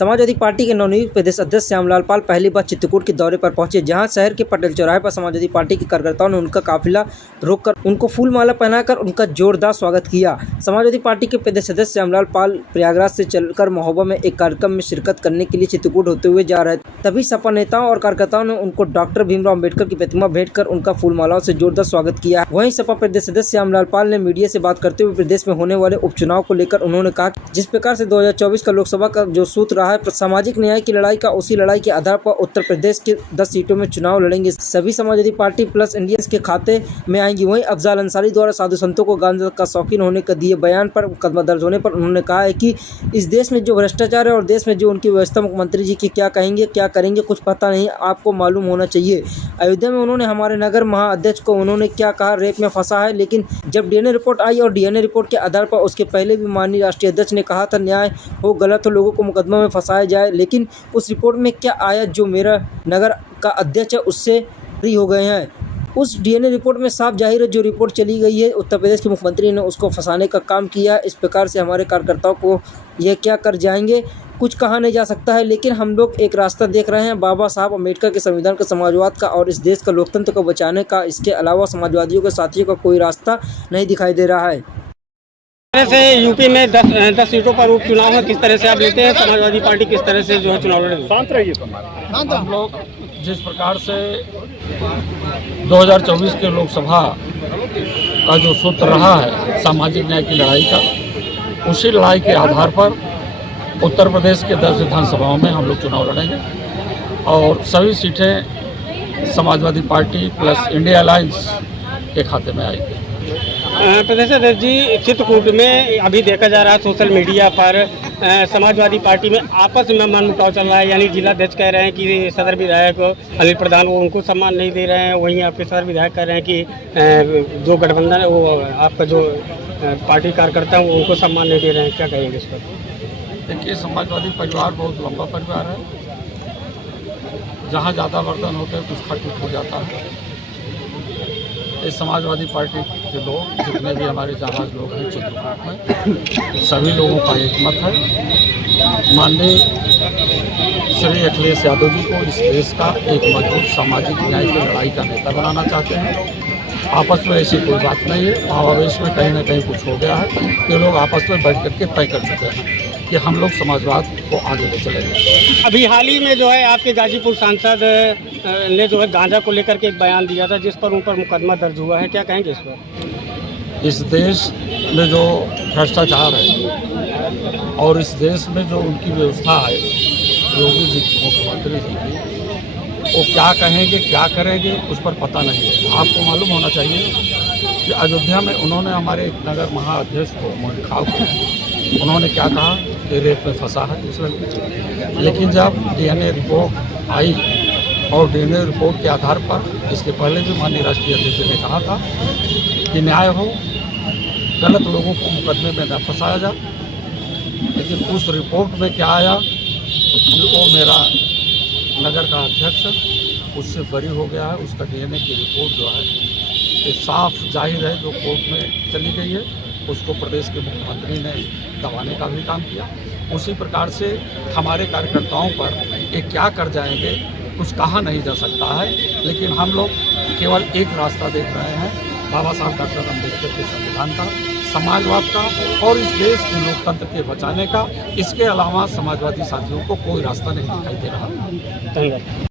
Samajwadi party के नवनियुक्त प्रदेश अध्यक्ष श्यामलाल पाल पहली बार चित्रकूट के दौरे पर पहुंचे, जहां शहर के पटेल चौराहे पर समाजवादी पार्टी के कार्यकर्ताओं ने उनका काफिला रोककर उनको फूल माला पहनाकर उनका जोरदार स्वागत किया। समाजवादी पार्टी के प्रदेश अध्यक्ष श्यामलाल पाल प्रयागराज से चलकर महोबा में एक कार्यक्रम में शिरकत करने के लिए चित्रकूट होते हुए जा रहे थे। तभी सपा नेताओं और कार्यकर्ताओं ने उनको डॉक्टर भीमराव अम्बेडकर की प्रतिमा भेंट कर उनका फूल मालाओं से जोरदार स्वागत किया। वहीं सपा प्रदेश अध्यक्ष श्यामलाल पाल ने मीडिया से बात करते हुए प्रदेश में होने वाले उपचुनाव को लेकर उन्होंने कहा, जिस प्रकार से 2024 का लोकसभा का जो सूत्र रहा है सामाजिक न्याय की लड़ाई का, उसी लड़ाई के आधार पर उत्तर प्रदेश के 10 सीटों में चुनाव लड़ेंगे। सभी समाजवादी पार्टी प्लस इंडियंस के खाते में आएंगी। वहीं अफजाल अंसारी द्वारा साधु संतों को गांजा का शौकीन होने का दिए बयान पर मुकदमा दर्ज होने पर उन्होंने कहा है कि इस देश में जो भ्रष्टाचार है और देश में जो उनकी व्यवस्था, मुख्यमंत्री जी की क्या कहेंगे क्या करेंगे कुछ पता नहीं, आपको मालूम होना चाहिए। अयोध्या में उन्होंने हमारे नगर महाअध्यक्ष को उन्होंने क्या कहा, रेप में फंसा है, लेकिन जब डीएनए रिपोर्ट आई और डीएनए रिपोर्ट के आधार पर उसके पहले भी माननीय राष्ट्रीय अध्यक्ष ने कहा था न्याय हो गलत हो लोगों को मुकदमा में फंसाया जाए, लेकिन उस रिपोर्ट में क्या आया, जो मेरा नगर का अध्यक्ष है उससे फ्री हो गए हैं। उस डीएनए रिपोर्ट में साफ जाहिर है जो रिपोर्ट चली गई है उत्तर प्रदेश के मुख्यमंत्री ने उसको फंसाने का काम किया। इस प्रकार से हमारे कार्यकर्ताओं को यह क्या कर जाएंगे कुछ कहा नहीं जा सकता है, लेकिन हम लोग एक रास्ता देख रहे हैं बाबा साहब अम्बेडकर के संविधान का, समाजवाद का और इस देश का लोकतंत्र को बचाने का। इसके अलावा समाजवादियों के साथियों का कोई रास्ता नहीं दिखाई दे रहा है। से यूपी में 10 सीटों पर उपचुनाव है, किस तरह से आप लेते हैं? समाजवादी पार्टी किस तरह से जो है चुनाव लड़ेगी? शांत रहिए। हम लोग जिस प्रकार से 2024 के लोकसभा का जो सूत्र रहा है सामाजिक न्याय की लड़ाई का, उसी लड़ाई के आधार पर उत्तर प्रदेश के 10 विधानसभाओं में हम लोग चुनाव लड़ेंगे और सभी सीटें Samajwadi party plus India alliance के खाते में आएगी। प्रदेश अध्यक्ष जी, चित्रकूट में अभी देखा जा रहा है सोशल मीडिया पर समाजवादी पार्टी में आपस में मनमुटाव चल रहा है, यानी जिलाध्यक्ष कह रहे हैं कि सदर विधायक अनिल प्रधान वो उनको सम्मान नहीं दे रहे हैं, वहीं आपके सदर विधायक कह रहे हैं कि जो गठबंधन है वो आपका जो पार्टी कार्यकर्ता है उनको सम्मान नहीं दे रहे हैं, क्या कहेंगे इस पर? देखिए, समाजवादी परिवार बहुत लंबा परिवार है, जहाँ ज़्यादा वर्तन होते हैं कुछ खट हो जाता है। इस समाजवादी पार्टी के लोग जितने भी हमारे जाबाज लोग हैं चित्रकूट में, सभी लोगों का एक मत है माननीय श्री अखिलेश यादव जी को इस देश का एक मजबूत सामाजिक न्याय की लड़ाई का नेता बनाना चाहते हैं। आपस में ऐसी कोई बात नहीं है, भावावेश में कहीं ना कहीं कुछ हो गया है। ये लोग आपस में बैठ करके तय कर चुके हैं कि हम लोग समाजवाद को आगे ले चलेंगे। अभी हाल ही में जो है आपके गाजीपुर सांसद ने जो है गांजा को लेकर के एक बयान दिया था जिस पर उन पर मुकदमा दर्ज हुआ है, क्या कहेंगे इस पर? इस देश में जो भ्रष्टाचार है और इस देश में जो उनकी व्यवस्था है योगी जी की, मुख्यमंत्री जी की, वो क्या कहेंगे क्या करेंगे उस पर पता नहीं है। आपको मालूम होना चाहिए कि अयोध्या में उन्होंने हमारे एक नगर महाअध्यक्ष को मोहन को उन्होंने क्या कहा कि रेप में फंसा है इस लड़की, लेकिन जब डीएनए रिपोर्ट आई और डीएनए रिपोर्ट के आधार पर इसके पहले भी माननीय राष्ट्रीय अध्यक्ष ने कहा था कि न्याय हो, गलत लोगों को मुकदमे में न फंसाया जाए, लेकिन उस रिपोर्ट में क्या आया कि वो मेरा नगर का अध्यक्ष उससे बरी हो गया है। उसका डीएनए की रिपोर्ट जो है ये साफ जाहिर है जो कोर्ट में चली गई है, उसको प्रदेश के मुख्यमंत्री ने दबाने का भी काम किया। उसी प्रकार से हमारे कार्यकर्ताओं पर ये क्या कर जाएंगे कुछ कहा नहीं जा सकता है, लेकिन हम लोग केवल एक रास्ता देख रहे हैं बाबा साहब डॉक्टर अम्बेडकर के संविधान का, समाजवाद का और इस देश के लोकतंत्र के बचाने का। इसके अलावा समाजवादी साथियों को कोई रास्ता नहीं दिखाई दे रहा। धन्यवाद।